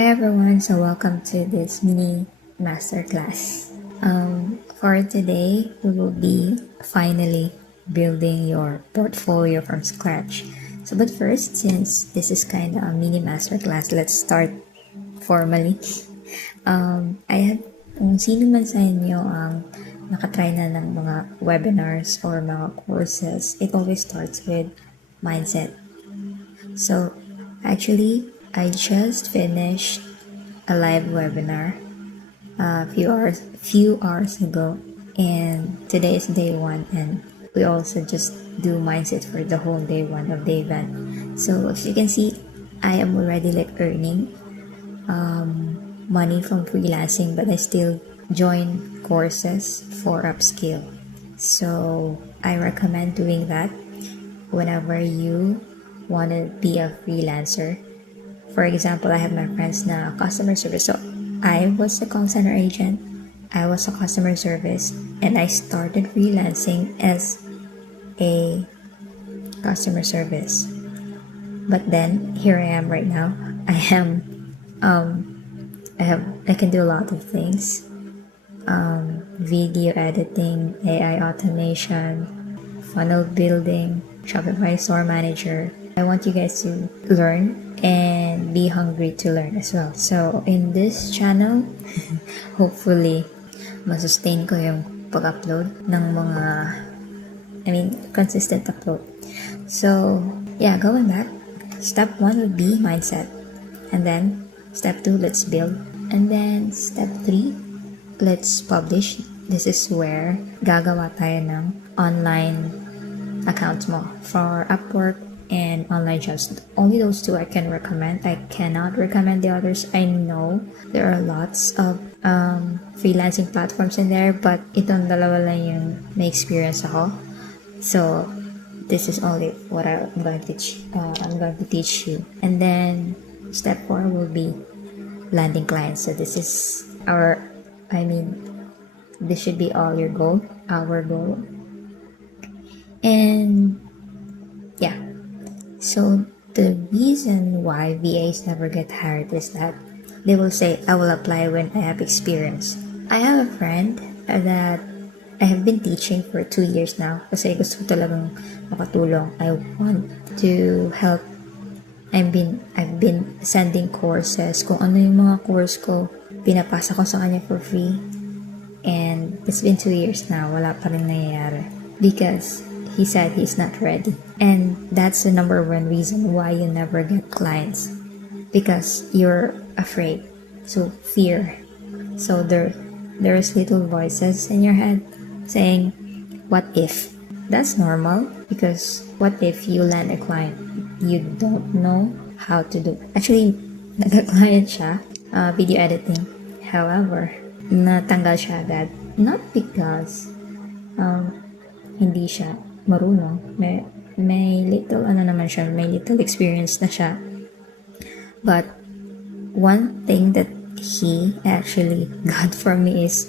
Hi everyone, so welcome to this mini masterclass. For today, we will be finally building your portfolio from scratch. But first, since this is kind of a mini masterclass, let's start formally. I have, kung sino man sa inyo ang nakatry na ng mga webinars or mga courses, it always starts with mindset. So, actually, I just finished a live webinar a few hours ago, and today is day one, and we also just do mindset for the whole day one of the event. So as you can see, I am already earning money from freelancing, but I still join courses for upskill. So I recommend doing that whenever you want to be a freelancer. For example, I have my friends na customer service. So I was a call center agent, I was a customer service, and I started freelancing as a customer service. But then here I am right now. I can do a lot of things. Video editing, AI automation, funnel building, Shopify store manager. I want you guys to learn and be hungry to learn as well. So in this channel, hopefully, masustain ko yung pag-upload ng mga, consistent upload. So yeah, going back, step 1 would be mindset. And then step 2, let's build. And then step 3, let's publish. This is where gagawa tayo ng online accounts mo for Upwork and online jobs. Only those two I can recommend. I cannot recommend the others. I know there are lots of freelancing platforms in there, but itong dalawa lang yung may experience ako. So this is only what I'm going to teach you. And then step 4 will be landing clients. So this is this should be all your goal, our goal. And yeah, so the reason why VAs never get hired is that they will say, I will apply when I have experience. I have a friend that I have been teaching for 2 years now kasi gusto ko talagang makatulong. I want to help. I've been sending courses. Kung ano yung mga course ko, pinapasa ko sa kanya for free. And it's been 2 years now, wala pa rin nangyayari. Because he said he's not ready. And that's the number one reason why you never get clients. Because you're afraid. So fear. So there's little voices in your head saying, what if? That's normal, because what if you land a client you don't know how to do? Actually, nagka-client siya, video editing. However, natanggal siya agad. Not because hindi siya marunong. May little experience na siya. But one thing that he actually got from me is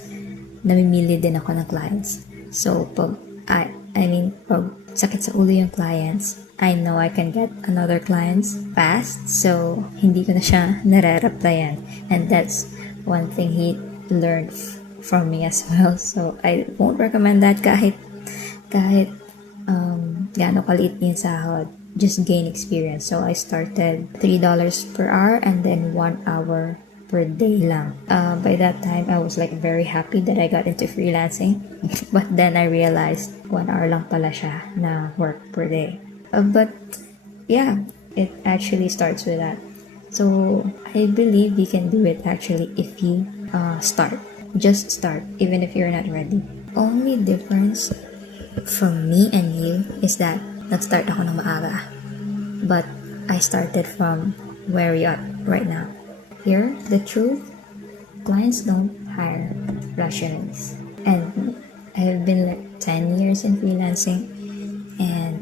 namimili din ako ng clients. So pag sakit sa ulo yung clients, I know I can get another clients fast, so hindi ko na siya nare-replyan. And that's one thing he learned from me as well. So I won't recommend that kahit gaano kaliit yung sahod. Just gain experience. So I started $3 per hour and then 1 hour per day lang. By that time, I was very happy that I got into freelancing. But then I realized 1 hour lang pala siya na work per day. But yeah, it actually starts with that. So I believe you can do it actually if you start. Just start, even if you're not ready. Only difference from me and you is that nag-start ako ng maaga. But I started from where we are right now. Here, the truth, clients don't hire rationalists. And I have been 10 years in freelancing, and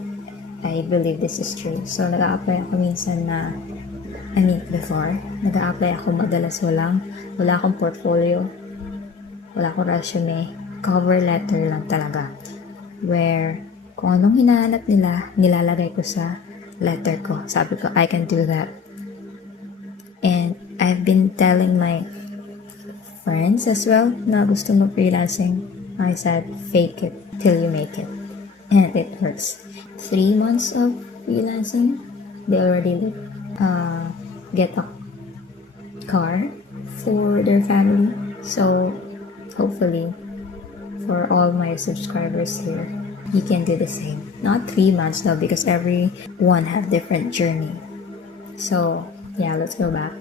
I believe this is true. So, nag-a-apply ako minsan before, nag-a-apply ako madalas wala akong portfolio, wala akong resume, cover letter lang talaga. Where, kung anong hinahanap nila, nilalagay ko sa letter ko. Sabi ko, I can do that. And I've been telling my friends as well na gusto mo freelancing. I said, fake it till you make it. And it works. 3 months of freelancing, they already get a car for their family. So hopefully for all my subscribers here, you can do the same. Not 3 months though, because everyone have different journey. So yeah, let's go back.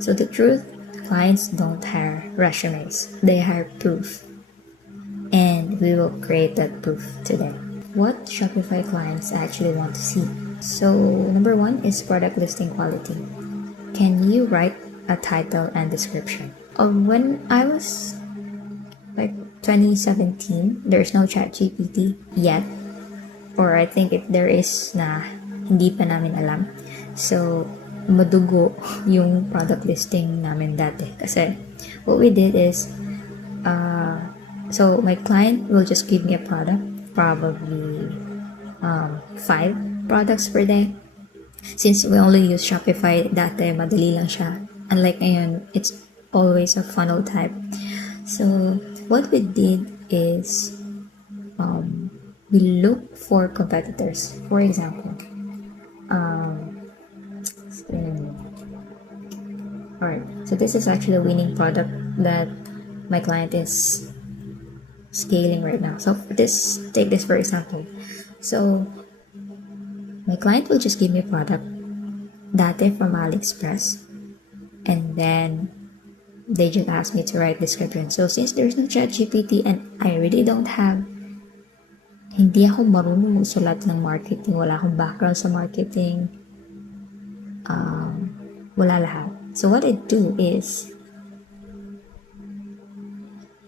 So the truth, clients don't hire resumes, they hire proof. And we will create that proof today. What Shopify clients actually want to see. So number 1 is product listing quality. Can you write a title and description? When I was like 2017, there's no ChatGPT yet, or I think if there is na, hindi pa namin alam. So madugo yung product listing namin dati. Kasi what we did is, so my client will just give me a product, probably 5 products per day. Since we only use Shopify dati, madali lang siya. Unlike ngayon, it's always a funnel type. So what we did is, we look for competitors. For example, alright, so this is actually a winning product that my client is scaling right now. So take this for example. So my client will just give me a product dati from AliExpress, and then they just ask me to write description. So since there's no ChatGPT and I really don't have, hindi ako marunong magsulat ng marketing, wala akong background sa marketing, wala lahat. So what I do is,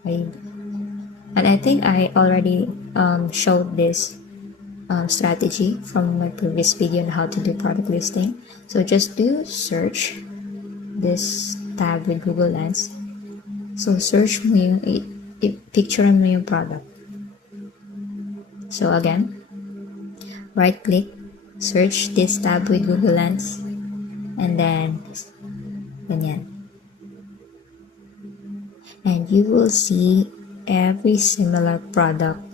I think I already showed this strategy from my previous video on how to do product listing. So just do search this tab with Google Lens. So search mo yung, picture mo yung product. So again, right click, search this tab with Google Lens, and then ganyan. And you will see every similar product.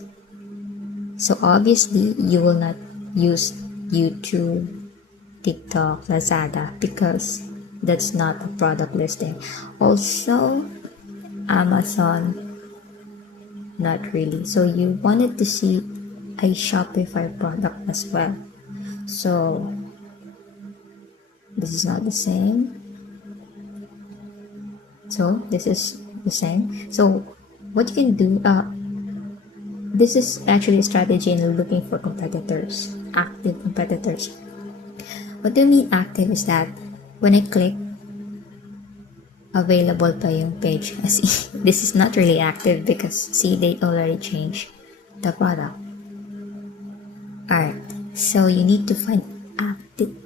So obviously you will not use YouTube, TikTok, Lazada, because that's not a product listing. Also Amazon, not really. So you wanted to see a Shopify product as well. So this is not the same. So this is the same. So what you can do, this is actually a strategy in looking for competitors, active competitors. What do you mean active is that when I click, available pa yung page. As this is not really active because see, they already changed the product. Alright, so you need to find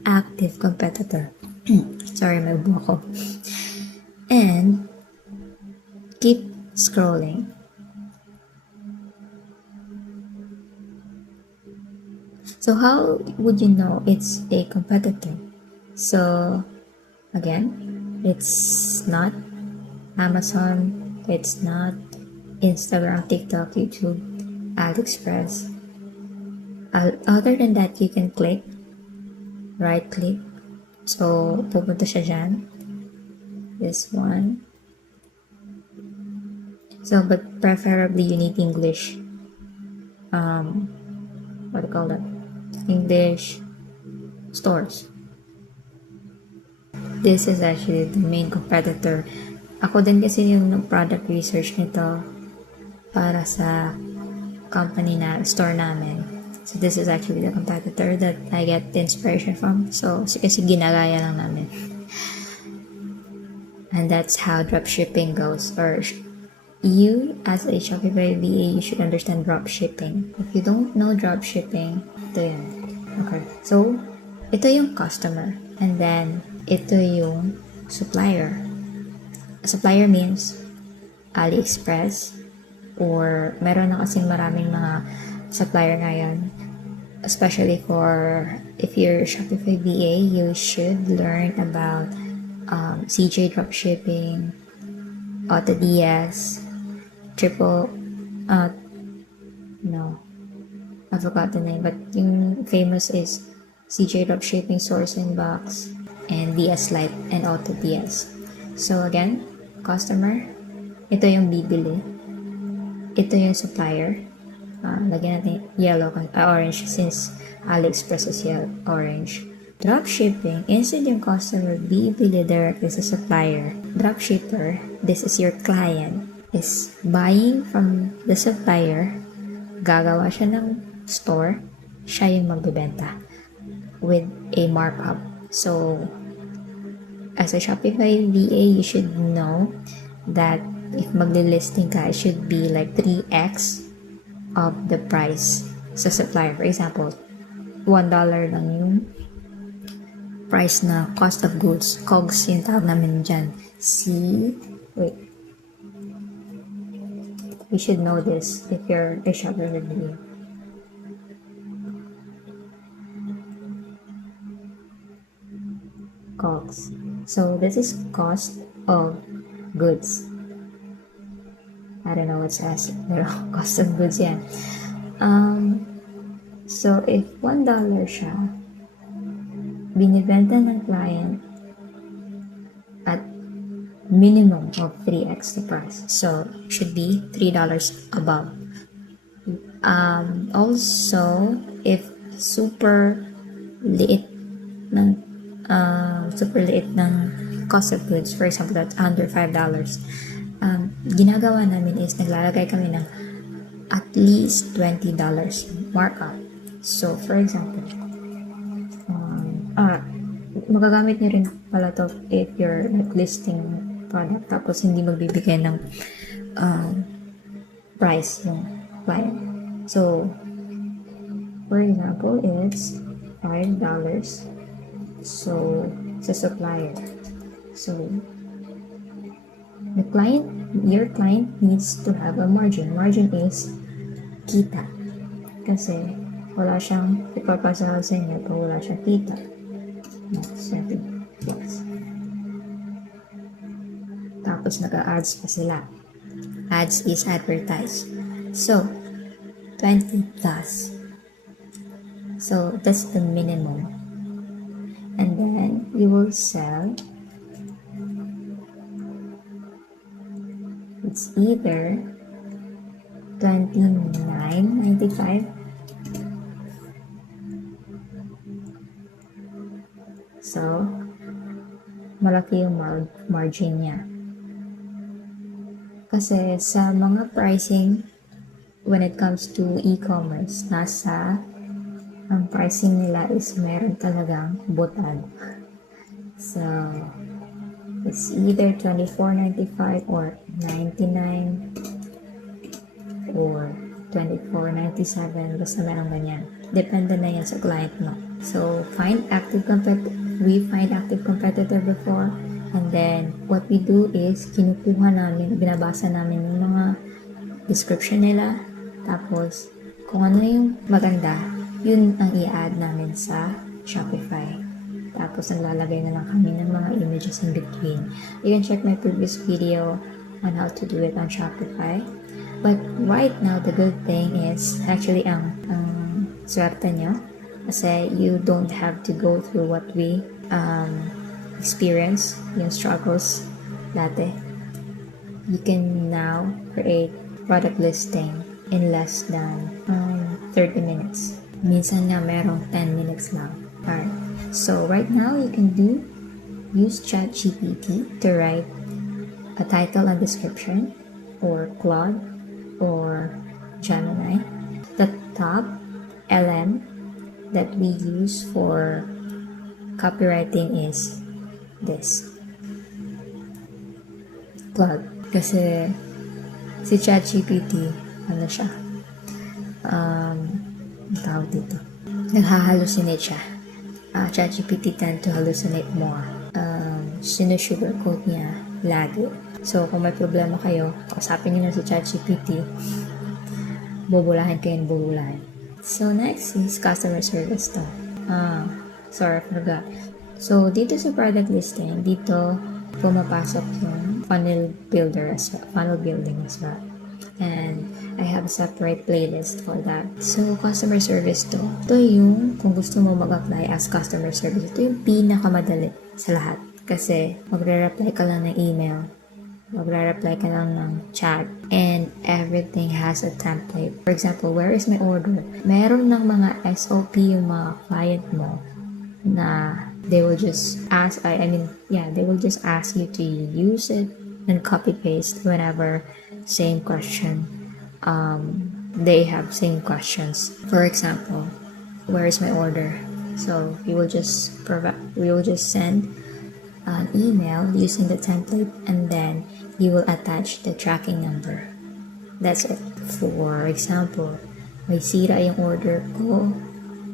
active competitor. Sorry, may buha ko. And keep scrolling. So how would you know it's a competitor? So again, it's not Amazon, it's not Instagram, TikTok, YouTube, AliExpress. Other than that, you can click, right click. So pupunta siya dyan. This one. So but preferably you need English. What do you call that? English stores. This is actually the main competitor. Ako din kasi yung product research nito para sa company na store namin. So this is actually the competitor that I get the inspiration from. So kasi ginagaya lang namin. And that's how dropshipping goes. Or you as a Shopify VA, you should understand dropshipping. If you don't know dropshipping, ito yan. Okay. So ito yung customer. And then ito yung supplier. A supplier means AliExpress, or meron na kasing maraming mga supplier ngayon. Especially for if you're Shopify VA, you should learn about CJ Dropshipping, AutoDS, triple, no, I forgot the name, but yung famous is CJ Dropshipping, Source Inbox, and DS Lite and AutoDS. So again, customer, ito yung bibili, ito yung supplier, lagyan natin yellow, orange since AliExpress is yellow, orange. Dropshipping, instead yung customer bibili directly sa supplier. Dropshipper, this is your client, is buying from the supplier, gagawa siya ng store, siya yung magbebenta with a markup. So, as a Shopify VA, you should know that if magli-listing ka, it should be like 3x of the price sa supplier. For example, $1 lang yung price na cost of goods. COGS yung tawag namin dyan. You should know this if you're a Shopify VA. COGS. So this is cost of goods. I don't know what it says, pero cost of goods yan. So if $1 siya, binibenta ng client at minimum of 3x the price. So should be $3 above. Also, if super liit ng cost of goods, for example, that's under $5, ginagawa namin is naglalagay kami ng at least $20 markup. So, for example, magagamit nyo rin pala to if you're like listing product tapos hindi magbibigay ng price yung client. So, for example, it's $5. So, sa supplier. So, your client needs to have a margin. Margin is kita. Kasi wala siyang ipapasa sa inyo kung wala siyang kita. Yes. Tapos naka-ads pa sila. Ads is advertise. So, 20 plus. So, that's the minimum. And then, you will sell. It's either $29.95 so malaki yung margin niya kasi sa mga pricing when it comes to e-commerce, ang pricing nila is meron talagang butad. So it's either $24.95 or $99 or $24.97, basta meron ganyan. Depende na yan sa client mo. So, we find active competitor before, and then what we do is binabasa namin yung mga description nila, tapos kung ano yung maganda, yun ang i-add namin sa Shopify. Tapos naglalagay na lang kami ng mga images in between. You can check my previous video on how to do it on Shopify. But right now, the good thing is actually ang swerte nyo kasi you don't have to go through what we experience, yung struggles dati. You can now create product listing in less than 30 minutes. Minsan nga merong 10 minutes lang. Alright. So right now you can use ChatGPT to write a title and description, or Claude or Gemini. The top LM that we use for copywriting is this, Claude. Kasi si ChatGPT, siya? Tawag dito. Naghahallucinate siya. ChatGPT tend to hallucinate more. Sinusugarcoat niya lagi. So, kung may problema kayo, kausapin niyo na si ChatGPT, bubulahin kayo ng bubulahin. So, next is customer service to. Sorry, I forgot. So, dito sa product listing, dito pumapasok yung funnel building as well. And I have a separate playlist for that. So, customer service to. Ito yung, kung gusto mo mag-apply as customer service, ito yung pinakamadali sa lahat. Kasi, magre-reply ka lang ng email, magre-reply ka lang ng chat, and everything has a template. For example, where is my order? Meron ng mga SOP yung mga client mo na they will just ask, they will just ask you to use it and copy paste whenever same question. They have same questions. For example, where is my order? So we will just send an email using the template, and then you will attach the tracking number. That's it. For example, may sira yung order ko.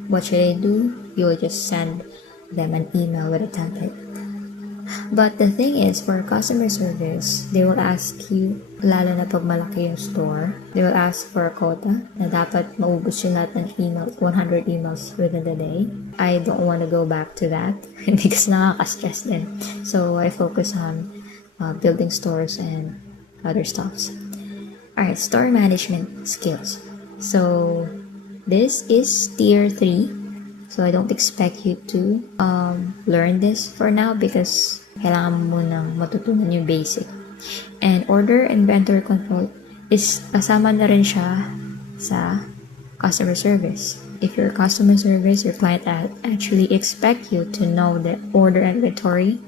What should I do? You will just send them an email with a template. But the thing is, for customer service, they will ask you, lalo na pag malaki yung store, they will ask for a quota na dapat maubos yung lahat ng email, 100 emails within the day. I don't want to go back to that because nakaka-stress din. So I focus on building stores and other stuffs. Alright, store management skills. So this is tier 3. So I don't expect you to learn this for now because kailangan mo munang matutunan yung basic. And order inventory control is kasama na rin siya sa customer service. If you're customer service, your client actually expect you to know the order inventory.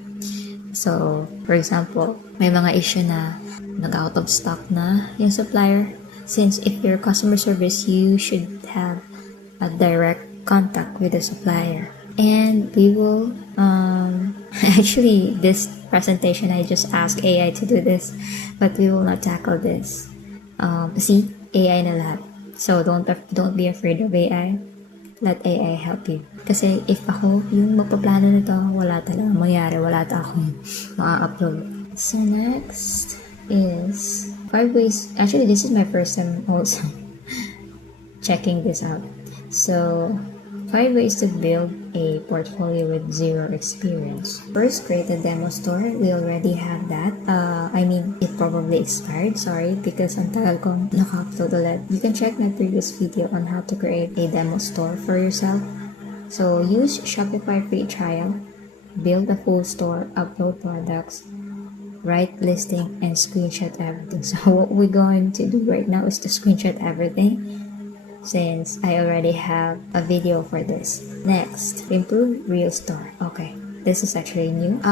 So, for example, may mga issue na nag-out of stock na yung supplier. Since if you're customer service, you should have a direct contact with the supplier. And we will actually this presentation I just asked AI to do this, but we will not tackle this. See, AI na lahat. So don't be afraid of AI. Let AI help you. Kasi if ako yung magpaplano nito, wala talaga mangyari, wala akong ma-upload. So next is 5 ways. Actually, this is my first time also checking this out. So 5 ways to build a portfolio with zero experience. First, create a demo store. We already have that. It probably expired. Sorry, because ang tagal kong naka-upload ulit. You can check my previous video on how to create a demo store for yourself. So, use Shopify free trial. Build a full store. Upload products. Write listing and screenshot everything. So, what we're going to do right now is to screenshot everything, since I already have a video for this. Next, improve real store. Okay, this is actually new.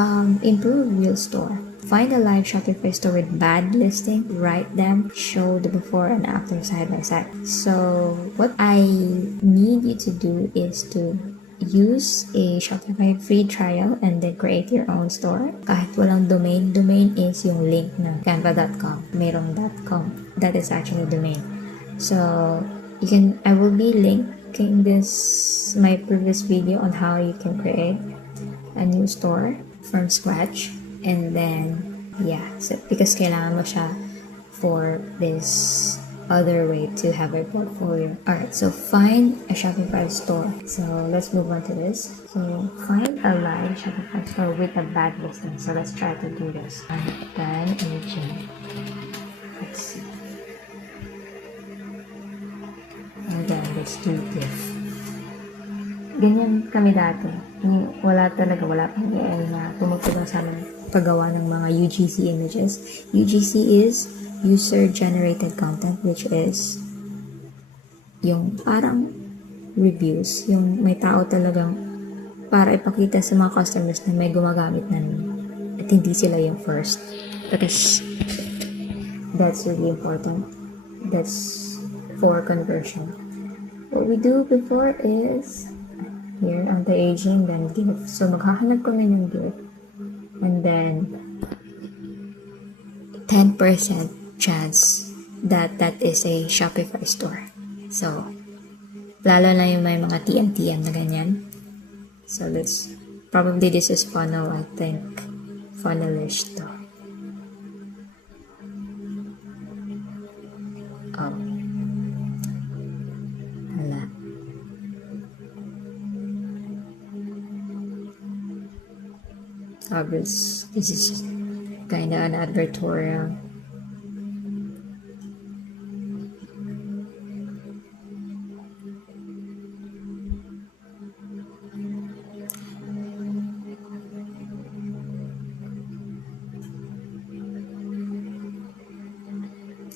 Improve real store. Find a live Shopify store with bad listing, write them, show the before and after side by side. So what I need you to do is to use a Shopify free trial and then create your own store. Kahit walang domain, domain is yung link ng canva.com, merong.com. That is actually a domain. So I will be linking my previous video on how you can create a new store from scratch. And then, so because kailangan mo siya for this other way to have a portfolio. Alright, so find a Shopify store. So let's move on to this. So find a live Shopify store with a bad listing. So let's try to do this. And then imagine. Let's see. And then let's do this. Ganyan kami dati. Wala pang AI na tumutulong sa amin paggawa ng mga UGC images. UGC is user-generated content, which is yung parang reviews, yung may tao talagang para ipakita sa mga customers na may gumagamit na at hindi sila yung first. Because that's really important. That's for conversion. What we do before is here, anti-aging, then gift. So, maghahanap ko na yung gift. And then, 10% chance that is a Shopify store. So, lalo na yung may mga TM na ganyan. So, probably this is funnel, I think. Funnelish to. Oh. Hala. Obvious, this is kind of an advertorial.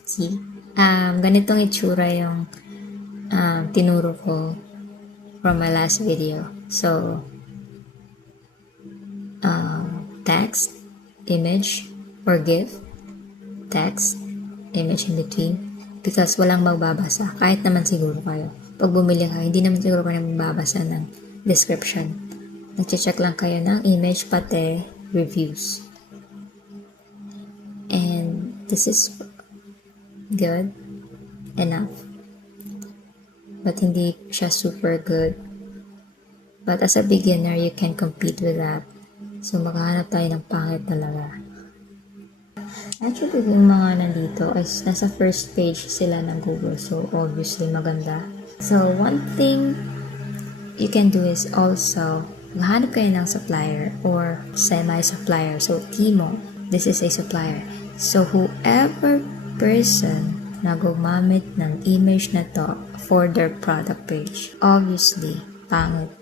See? Ganitong itsura yung tinuro ko from my last video. So, text, image, or GIF, text, image in between, because walang magbabasa. Kahit naman siguro kayo. Pag bumili kayo, hindi naman siguro kayo magbabasa ng description. Nag-check lang kayo ng image pati reviews. And this is good enough. But hindi siya super good. But as a beginner, you can compete with that. So, makahanap tayo ng pangit talaga. Actually, yung mga nandito ay nasa first page sila ng Google. So, obviously, maganda. So, one thing you can do is also maghanap kayo ng supplier or semi-supplier. So, Timo, this is a supplier. So, whoever person na gumamit ng image na to for their product page, obviously, pangit.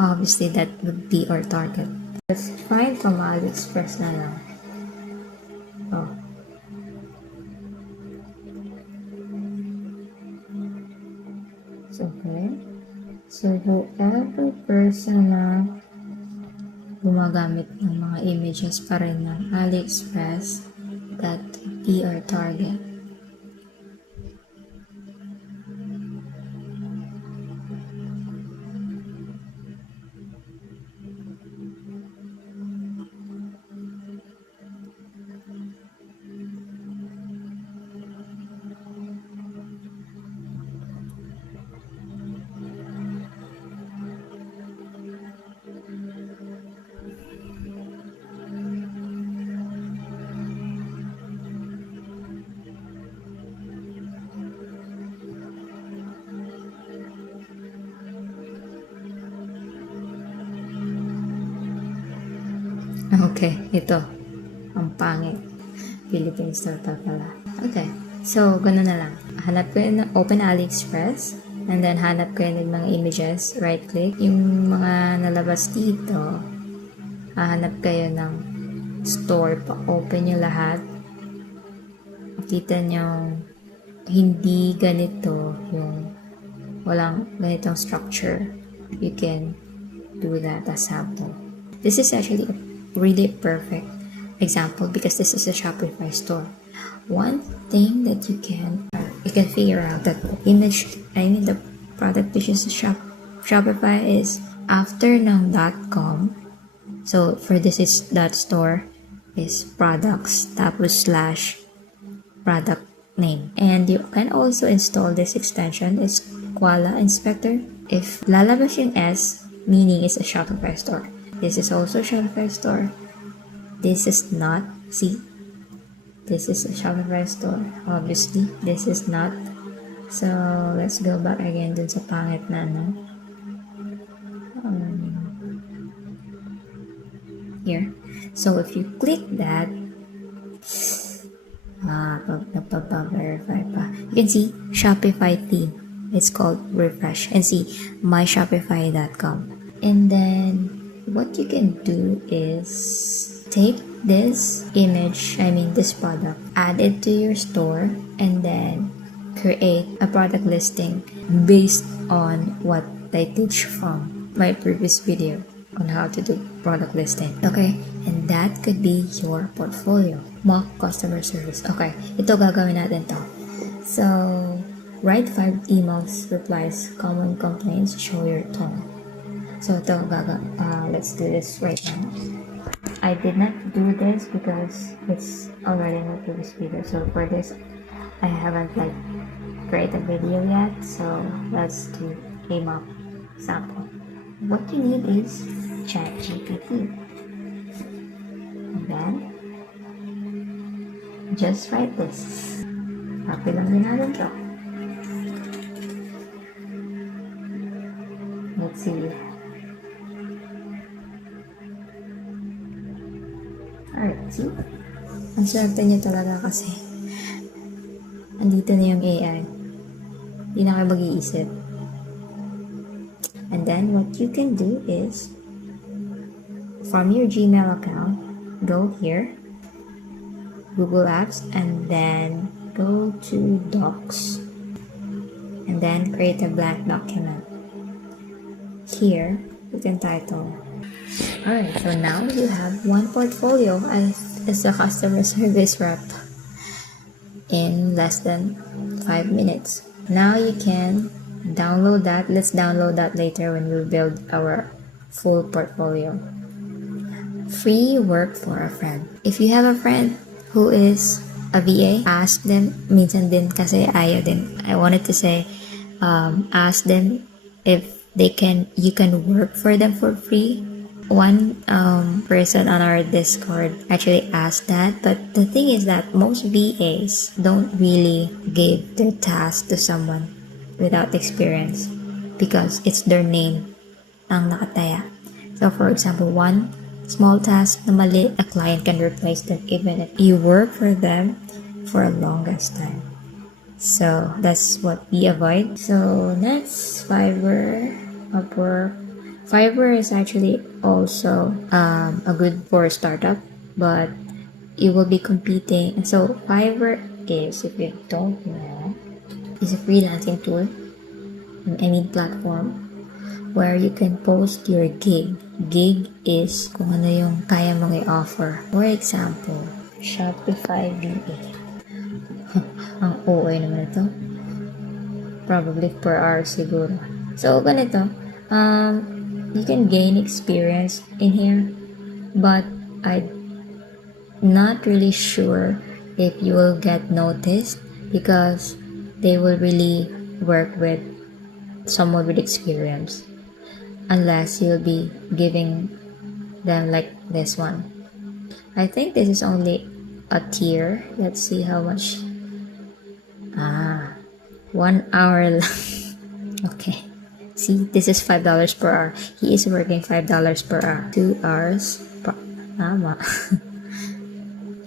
Obviously, that would be our target. Let's find from AliExpress na lang. Oh. So, okay. So, whoever person na gumagamit ng mga images pa rin ng AliExpress, that would be our target. Okay, ito. Ang pangit. Philippine store pa pala. Okay, so, gano'n na lang. Hanap ko yun, open AliExpress, and then hanap ko yun ng mga images, right-click. Yung mga nalabas dito, hahanap kayo ng store pa. Open nyo lahat. Makita nyo, hindi ganito yung walang ganitong structure. You can do that as sample. This is actually a really perfect example because this is a Shopify store. One thing that you can figure out that the product which is Shopify is after ng .com. So for this is .store is products tapos / product name. And you can also install this extension is Koala Inspector. If lalabas yung S, meaning it's a Shopify store. This is also a Shopify store. This is not. See? This is a Shopify store. Obviously, this is not. So, let's go back again dun sa pangit na here. So, if you click that, nagpa-verify pa. You can see Shopify theme. It's called refresh. And see myshopify.com. And then, what you can do is take this image, this product, add it to your store, and then create a product listing based on what I teach from my previous video on how to do product listing. Okay, and that could be your portfolio. Mock customer service. Okay, ito gagawin natin to. So, write 5 emails, replies, common complaints, show your tone. So, ito let's do this right now. I did not do this because it's already in my previous video. So, for this, I haven't created a video yet. So, let's do a mock sample. What you need is ChatGPT. And then, just write this. Copy lang din natin to. Let's see. See? Ang swerte niyo talaga kasi andito na yung AI. Hindi na kayo mag-iisip. And then what you can do is, from your Gmail account, go here, Google Apps, and then go to Docs. And then create a blank document. Here, you can title. Alright, so now you have one portfolio as a customer service rep in less than 5 minutes. Now you can download that. Let's download that later when we build our full portfolio. Free work for a friend. If you have a friend who is a VA, ask them. Minsan din kasi ayaw din. I wanted to say, ask them if you can work for them for free. One person on our Discord actually asked that, but the thing is that most VAs don't really give their task to someone without experience because it's their name ang nakataya. So for example, one small task na mali, a client can replace them even if you work for them for a longest time. So that's what we avoid. So next, Fiverr, Upwork. Fiverr is actually also a good for a startup, but you will be competing. So Fiverr is, if you don't know, is a freelancing tool, platform where you can post your gig. Gig is kung ano yung kaya mong i-offer. For example, Shopify VA. Ang OA naman ito. Probably per hour siguro. So, ganito. You can gain experience in here, but I'm not really sure if you will get noticed because they will really work with someone with experience unless you'll be giving them like this one. I think this is only a tier. Let's see how much. 1 hour lang. Okay. See, this is $5 per hour. He is working $5 per hour. 2 hours. Tama.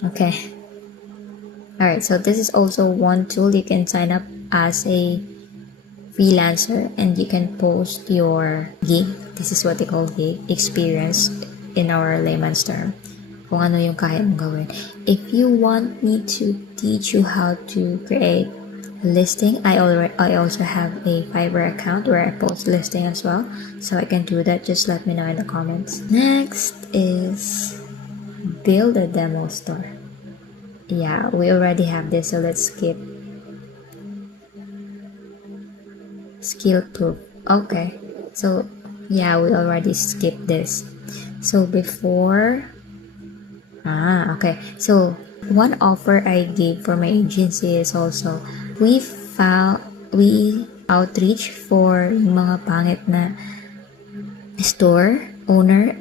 Okay. Alright, so this is also one tool. You can sign up as a freelancer and you can post your gig. This is what they call gig experience in our layman's term. Kung ano yung kaya mong gawin. If you want me to teach you how to create listing, I also have a Fiverr account where I post listing as well, so I can do that. Just let me know in the comments. Next is build a demo store. Yeah, we already have this, so let's skip. Skill proof. Okay, so yeah, we already skipped this. So before okay, so one offer I gave for my agency is also we outreach for yung mga pangit na store owner,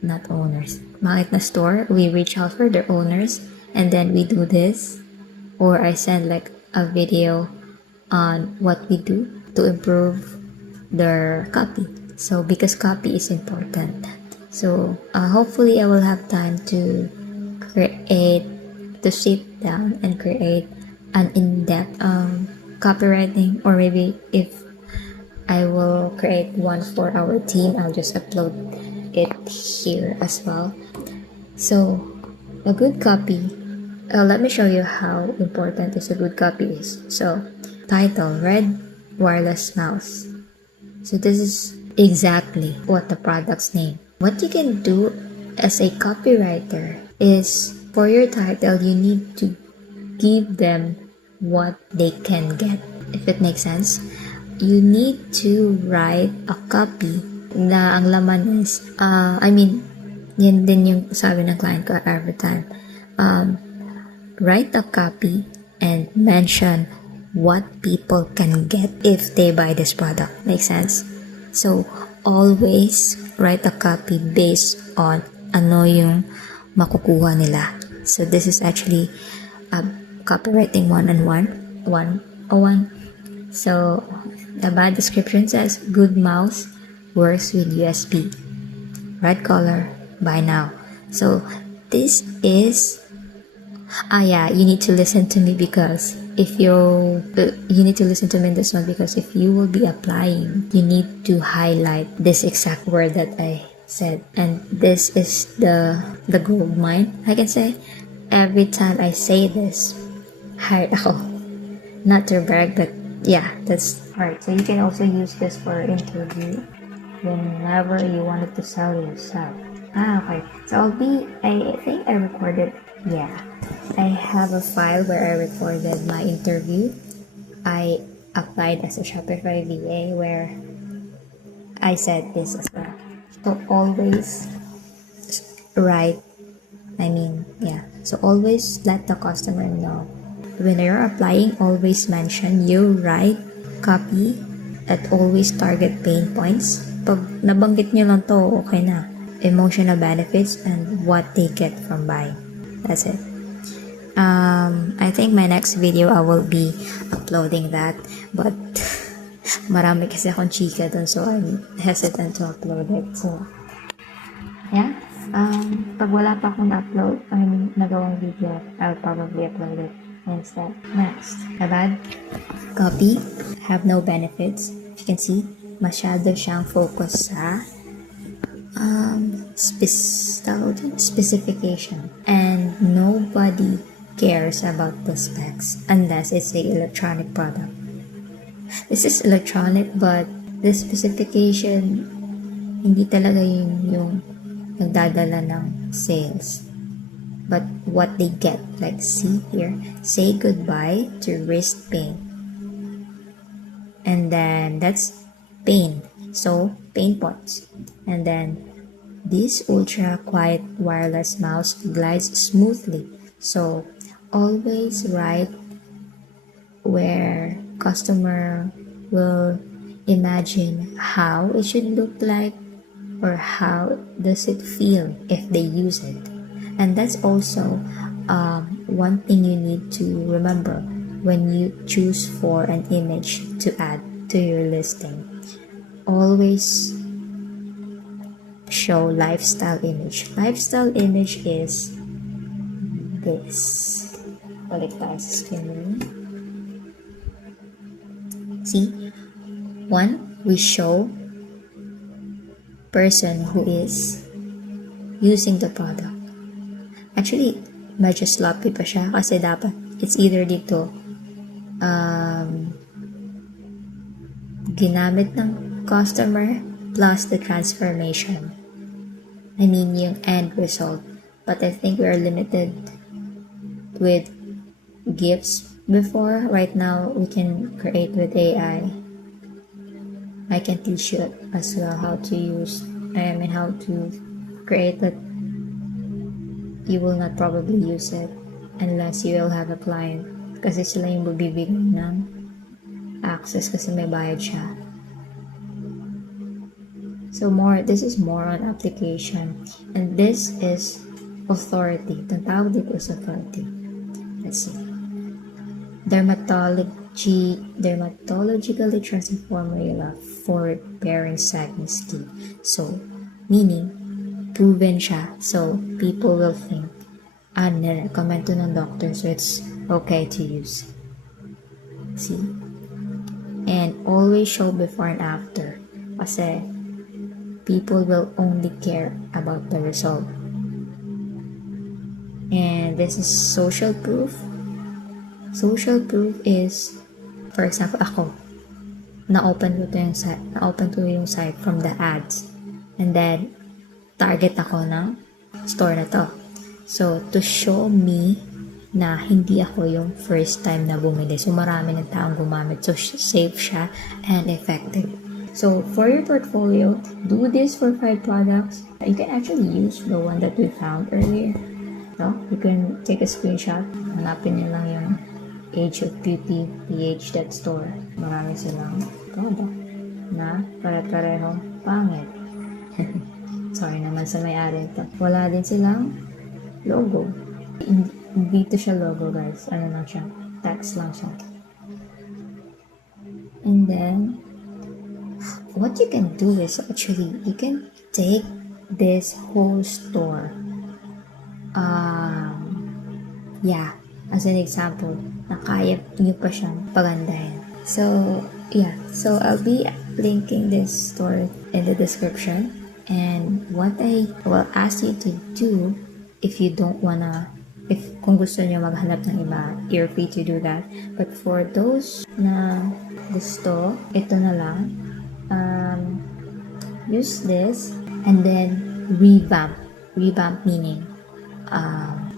not owners, pangit na store. We reach out for their owners and then we do this, or I send like a video on what we do to improve their copy. So because copy is important, so hopefully I will have time to sit down and create an in-depth copywriting, or maybe if I will create one for our team, I'll just upload it here as well. So a good copy, let me show you how important a good copy is. So title, red wireless mouse. So this is exactly what the product's name. What you can do as a copywriter is, for your title, you need to give them what they can get, if it makes sense. You need to write a copy na ang laman is, yan din yung sabi ng client ko every time. Write a copy and mention what people can get if they buy this product. Makes sense? So, always write a copy based on ano yung makukuha nila. So, this is actually copywriting 101. So the bad description says good mouse works with USB, red color, buy now. So this is yeah, you need to listen to me because if you need to listen to me in this one, because if you will be applying, you need to highlight this exact word that I said, and this is the gold mine, I can say. Every time I say this, hired ako. Not to brag, but yeah, that's right. So you can also use this for interview whenever you wanted to sell yourself. Okay. So I think I recorded, yeah. I have a file where I recorded my interview. I applied as a Shopify VA where I said this as well. So always write, so always let the customer know. When you're applying, always mention you write, copy, at always target pain points. Pag nabanggit nyo lang to, okay na. Emotional benefits and what they get from buying. That's it. I think my next video I will be uploading that, but marami kasi akong chika dun, so I'm hesitant to upload it. So yeah, pag wala pa akong upload, nagawang video, I'll probably upload it instead. Next, bad copy, have no benefits. If you can see, masyado siyang focus sa specification, and nobody cares about the specs unless it's a electronic product. This is electronic, but the specification hindi talaga yung nagdadala ng sales, but what they get. Like, see here, say goodbye to wrist pain, and then that's pain, so pain points. And then this ultra quiet wireless mouse glides smoothly, so always write where customer will imagine how it should look like, or how does it feel if they use it. And that's also one thing you need to remember when you choose for an image to add to your listing. Always show lifestyle image. Lifestyle image is this. Balik tayo sa screen. See? One, we show person who is using the product. Actually, medyo sloppy pa siya kasi dapat it's either dito ginamit ng customer plus the transformation. Yung end result. But I think we are limited with gifts before. Right now, we can create with AI. I can teach you as well how to create it. You will not probably use it unless you will have a client, kasi sila yung bibigyan ng access kasi may bayad siya. So this is more on application, and this is authority. Ang tawag dito is authority. Let's see. Dermatologically trusted formula for repairing sagging skin. So, meaning, proven siya. So, people will think, nirecommend to ng doctor, so it's okay to use. See? And always show before and after. Kasi, people will only care about the result. And this is social proof. Social proof is, for example, ako, na-open ko yung site from the ads. And then, target ako ng store na to. So, to show me na hindi ako yung first time na bumili. So, marami ng taong gumamit. So, safe siya and effective. So, for your portfolio, do this for 5 products. You can actually use the one that we found earlier. So, you can take a screenshot. Hanapin nyo lang yung Age of Beauty ph.store. Marami silang product na pare-pareho pangit. Sorry naman sa may-ari ito. Wala din silang logo. Dito siya logo, guys. Ano lang siya? Text lang siya. And then, what you can do is actually, you can take this whole store yeah, as an example, na kaya nyo pa siyang pagandahin. So, yeah. So, I'll be linking this store in the description. And what I will ask you to do, if you don't wanna, if kung gusto nyo maghanap ng iba, you're free to do that. But for those na gusto, ito na lang. Use this and then revamp. Revamp meaning,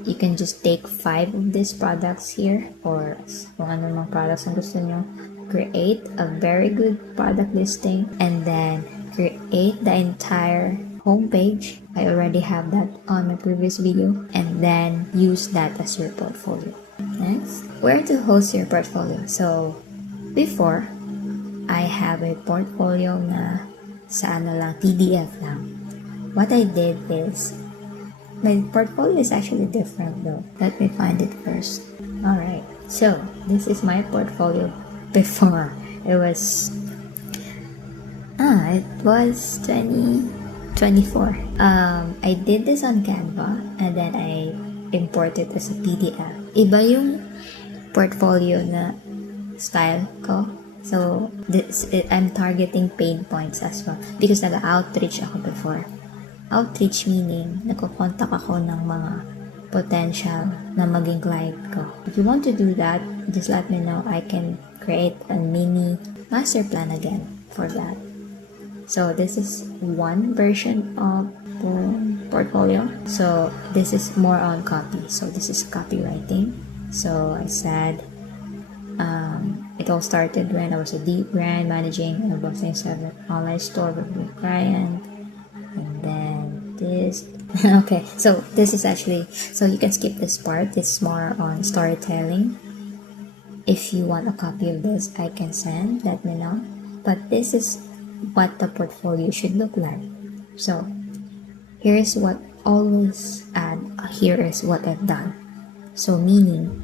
you can just take 5 of these products here, or kung ano mga products ang gusto nyo, create a very good product listing, and then create the entire homepage. I already have that on my previous video, and then use that as your portfolio. Next, where to host your portfolio. So, before, I have a portfolio na sa PDF lang. What I did is, my portfolio is actually different though. Let me find it first. Alright, so this is my portfolio before. It was 2024. I did this on Canva and then I imported as a PDF. Iba yung portfolio na style ko. So, I'm targeting pain points as well because nag-outreach ako before. Outreach meaning, nagko-contact ako ng mga potential na maging client ko. If you want to do that, just let me know. I can create a mini master plan again for that. So this is one version of the portfolio. So this is more on copy. So this is copywriting. So I said, it all started when I was a deep brand managing an above 7 online store with a client. And then this okay, so this is actually, so you can skip this part. It's more on storytelling. If you want a copy of this, I can send, let me know. But this is what the portfolio should look like. So here's what always add, here is what I've done. So meaning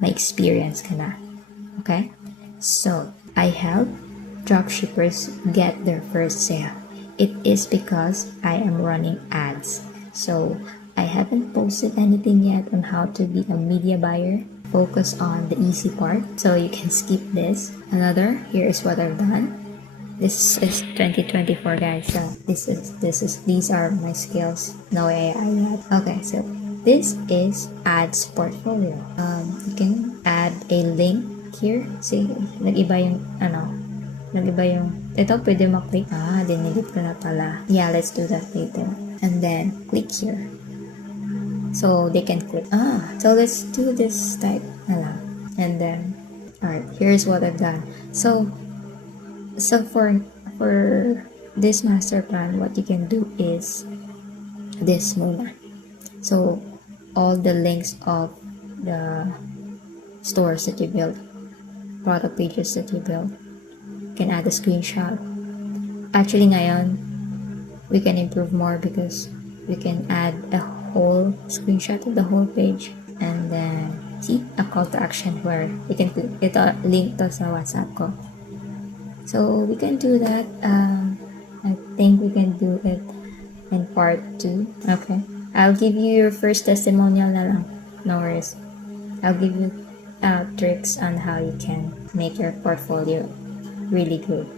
my experience ka na. Okay, so I help dropshippers get their first sale. It is because I am running ads. So I haven't posted anything yet on how to be a media buyer. Focus on the easy part. So you can skip this. Another, here is what I've done. This is 2024 guys. So these are my skills. No AI yet. Okay, so this is ads portfolio. You can add a link here. See, nag-iba yung ito pwede maklik. Dinelete ko na pala. Yeah, let's do that later. And then, click here. So, they can click. So let's do this type na lang. And then, alright, here's what I've done. So for this master plan, what you can do is this muna. So, all the links of the stores that you build, product pages that you build, can add a screenshot. Actually ngayon, we can improve more because we can add a whole screenshot of the whole page, and then see a call to action where you can click ito, link to sa WhatsApp ko. So we can do that. I think we can do it in part 2. Okay, I'll give you your first testimonial na lang. No worries. I'll give you tricks on how you can make your portfolio really good.